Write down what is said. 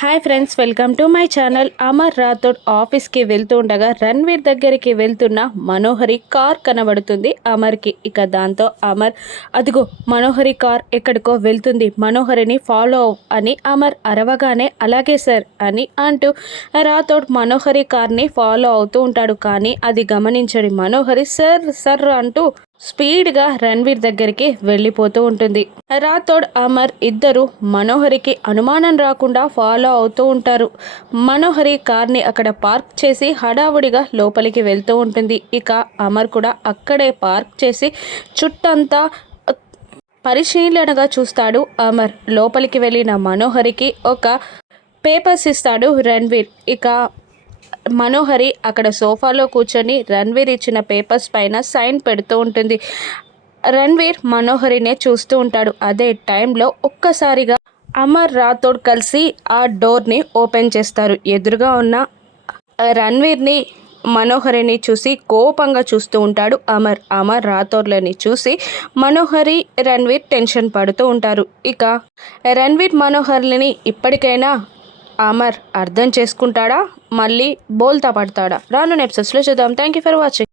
Hi friends, welcome to my channel. Amar Rathod ఆఫీస్కి వెళ్తూ ఉండగా రణ్వీర్ దగ్గరికి వెళ్తున్న మనోహరి కార్ కనబడుతుంది అమర్కి. ఇక దాంతో అమర్, అదిగో మనోహరి కార్ ఎక్కడికో వెళ్తుంది, మనోహరిని ఫాలో అని అమర్ అరవగానే అలాగే సార్ అని అంటూ రాథోడ్ మనోహరి కార్ని ఫాలో అవుతూ ఉంటాడు. కానీ అది గమనించడి మనోహరి సర్ సర్ అంటూ స్పీడ్గా రణ్వీర్ దగ్గరికి వెళ్ళిపోతూ ఉంటుంది. రాథోడ్ అమర్ ఇద్దరు మనోహరికి అనుమానం రాకుండా ఫాలో అవుతూ ఉంటారు. మనోహరి కార్ని అక్కడ పార్క్ చేసి హడావుడిగా లోపలికి వెళ్తూ ఉంటుంది. ఇక అమర్ కూడా అక్కడే పార్క్ చేసి చుట్టంతా పరిశీలనగా చూస్తాడు. అమర్ లోపలికి వెళ్ళిన మనోహరికి ఒక పేపర్స్ ఇస్తాడు రణ్వీర్. ఇక మనోహరి అక్కడ సోఫాలో కూర్చొని రణ్వీర్ ఇచ్చిన పేపర్స్ పైన సైన్ పెడుతూ ఉంటుంది. రణ్వీర్ మనోహరినే చూస్తూ ఉంటాడు. అదే టైంలో ఒక్కసారిగా అమర్ రాథోడ్ కలిసి ఆ డోర్ని ఓపెన్ చేస్తారు. ఎదురుగా ఉన్న రణ్వీర్ని మనోహరిని చూసి కోపంగా చూస్తూ ఉంటాడు అమర్. అమర్ రాథోడ్లని చూసి మనోహరి రణ్వీర్ టెన్షన్ పడుతూ ఉంటారు. ఇక రణ్వీర్ మనోహర్లని ఇప్పటికైనా అమర్ అర్థం చేసుకుంటాడా, మళ్ళీ బోల్తా పడతాడా? రాను ఎపిసోడ్స్లో చూద్దాం. Thank you for watching.